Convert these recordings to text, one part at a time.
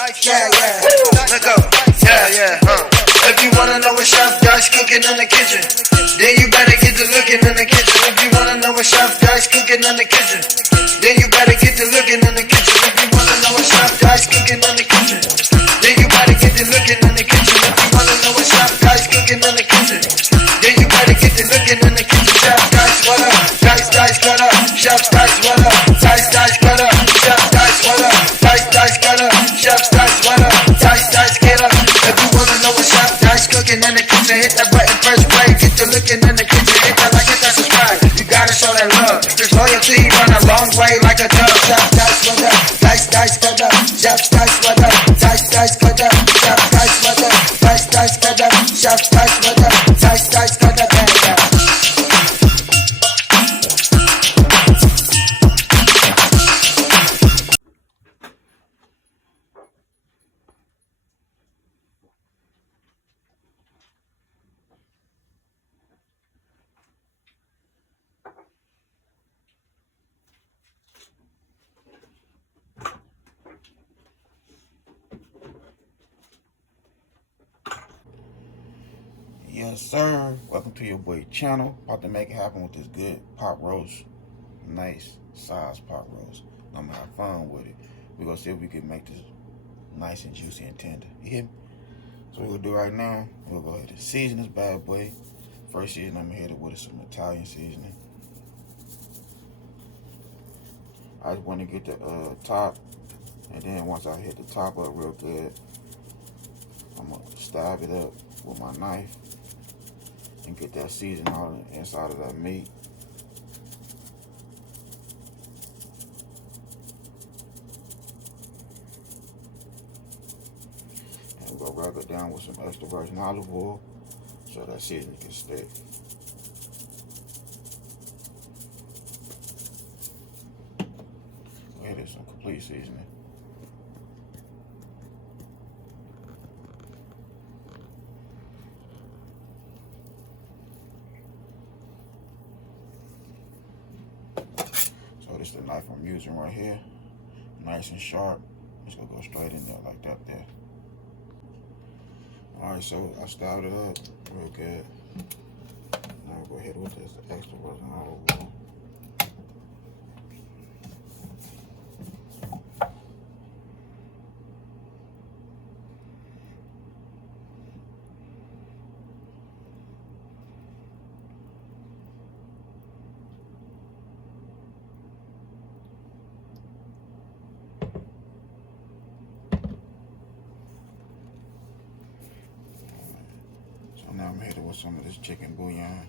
Yeah, yeah. Let go. Yeah, yeah. If you wanna know what Chef Dice cooking in the kitchen, then you better get to looking in the kitchen. If you wanna know what Chef Dice cooking in the kitchen, then you better get to looking in the kitchen. If you wanna know what Chef Dice cooking in the kitchen, then you better get to looking in the kitchen. If you wanna know what Chef Dice cooking in the kitchen, then you better get to looking in the kitchen. Chef Dice, what up? Dice, cut up. Chef Dice, what up? Dice, cut up. Chef Dice, what up? Dice, cut up. Chef Dice, what up? Dice, get up. If you wanna know what Chef Dice cooking in the kitchen, hit that button first play. Get to looking in the kitchen, hit that like, hit that subscribe. You gotta show that love. This loyalty run a long way like a dove. Chef Dice, what up? Dice, cut up. Chef Dice, what up? Dice, cut up. Chef Dice, what up? Dice, cut up. Chef Dice, what up? Dice, cut up. Yes, sir. Welcome to your boy channel. About to make it happen with this good pot roast. Nice size pot roast. I'm gonna have fun with it. We're gonna see if we can make this nice and juicy and tender. You hear me? So what we'll do right now, we'll go ahead and season this bad boy. First season, I'm gonna hit it with some Italian seasoning. I just want to get the top, and then once I hit the top up real good, I'm gonna stab it up with my knife and get that seasoning on the inside of that meat. And we'll rub it down with some extra virgin olive oil so that seasoning can stick. It is some complete seasoning. So this is the knife I'm using right here. Nice and sharp. Just gonna go straight in there like that there. Alright, so I styled it up real good. Now I'll go ahead with this extra virgin olive oil. Now I'm hitting with some of this chicken bouillon.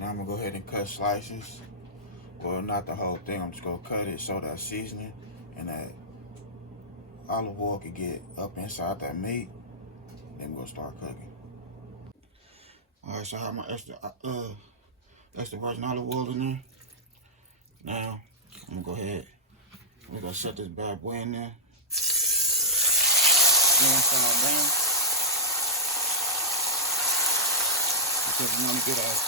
Now I'm gonna go ahead and cut slices. Well, not the whole thing. I'm just gonna cut it so that seasoning and that olive oil can get up inside that meat. Then we'll start cooking. All right, so I have my extra virgin olive oil in there. Now I'm gonna go ahead. We're gonna set this bad boy in there. Inside down. Because we want to get that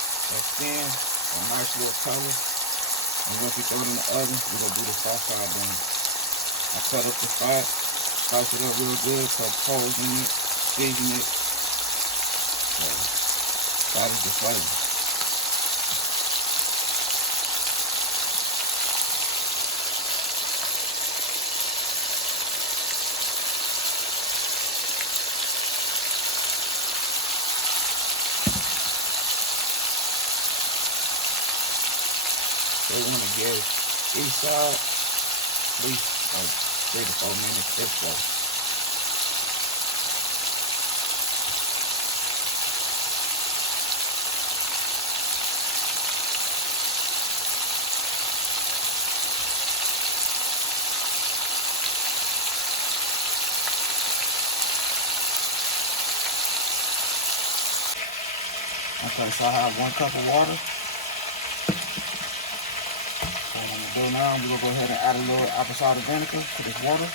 skin, a nice little color. And once we throw it in the oven, we're going to do the far side down. I cut up the fat, spice it up real good, put coals in it, season it. So, that is the flavor. They want to give each side at least like 3 to 4 minutes if so. Okay, so I have 1 cup of water. So what I'm gonna do now, we're gonna go ahead and add a little apple cider vinegar to this water.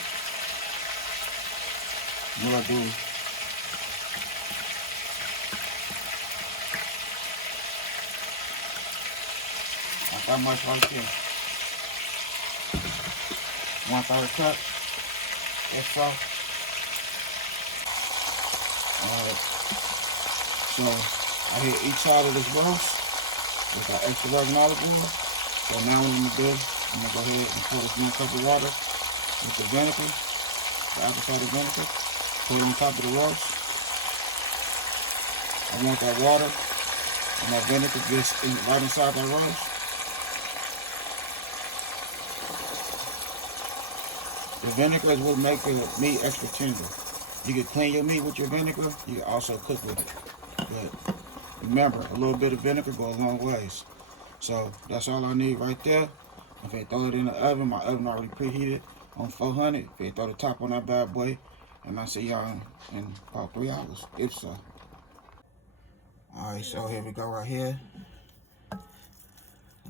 We're gonna do like that much right there. 1/3 cup. If so. Alright. So I hit each side of this roast with that extra virgin olive oil. So now what I'm gonna do, I'm gonna go ahead and pour this 1 cup of water with the vinegar, the apple cider vinegar, put it on top of the roast. I want that water and that vinegar just right inside that roast. The vinegar is what makes the meat extra tender. You can clean your meat with your vinegar. You can also cook with it. But remember, a little bit of vinegar goes a long ways. So that's all I need right there. If I throw it in the oven, my oven already preheated on 400. If I throw the top on that bad boy, and I see y'all in about 3 hours, if so. Alright, so here we go right here.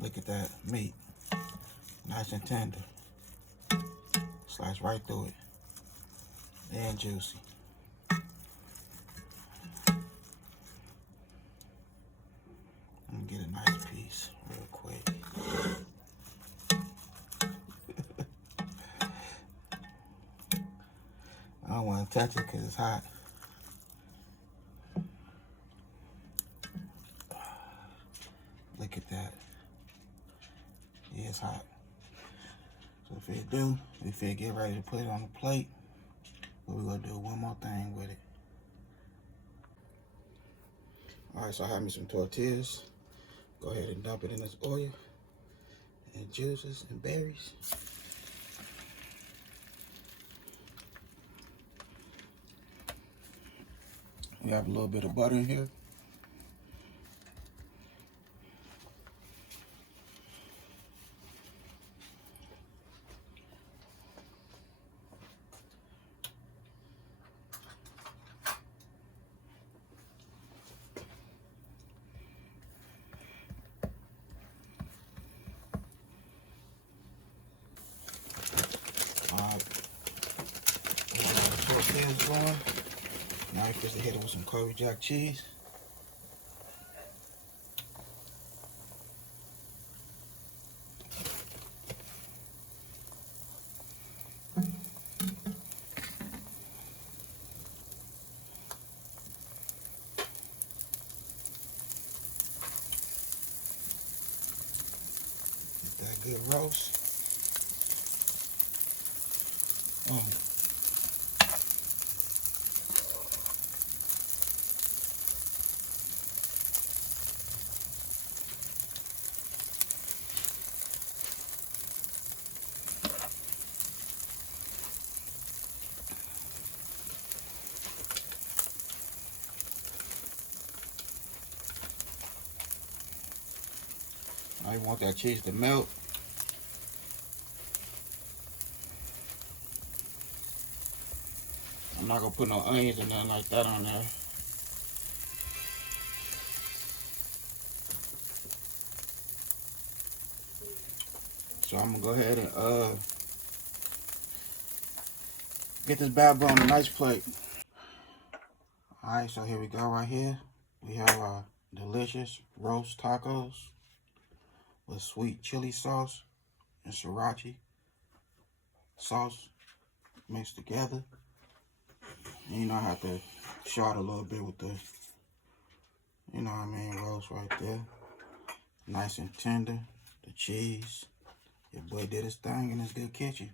Look at that meat. Nice and tender. Slice right through it. And juicy. Let me get a nice piece real quick. I don't want to touch it because it's hot. Look at that. Yeah, it's hot. So if it do, if it get ready to put it on the plate, we're going to do one more thing with it. Alright, so I have me some tortillas. Go ahead and dump it in this oil and juices and berries. We have a little bit of butter in here. Tortillas going. Now you're supposed to hit it with some Colby Jack cheese. Get that good roast. Now you want that cheese to melt. I'm not gonna put no onions or nothing like that on there. So I'm gonna go ahead and get this bad boy on a nice plate. Alright, so here we go right here. We have our delicious roast tacos with sweet chili sauce and sriracha sauce mixed together. And you know, I have to short a little bit with the, you know what I mean, roast right there. Nice and tender. The cheese. Your boy did his thing in his good kitchen.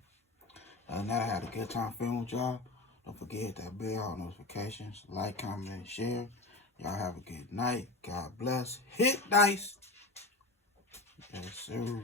Now I had a good time filming with y'all. Don't forget that bell notifications. Like, comment, and share. Y'all have a good night. God bless. Hit dice. Yes, sir.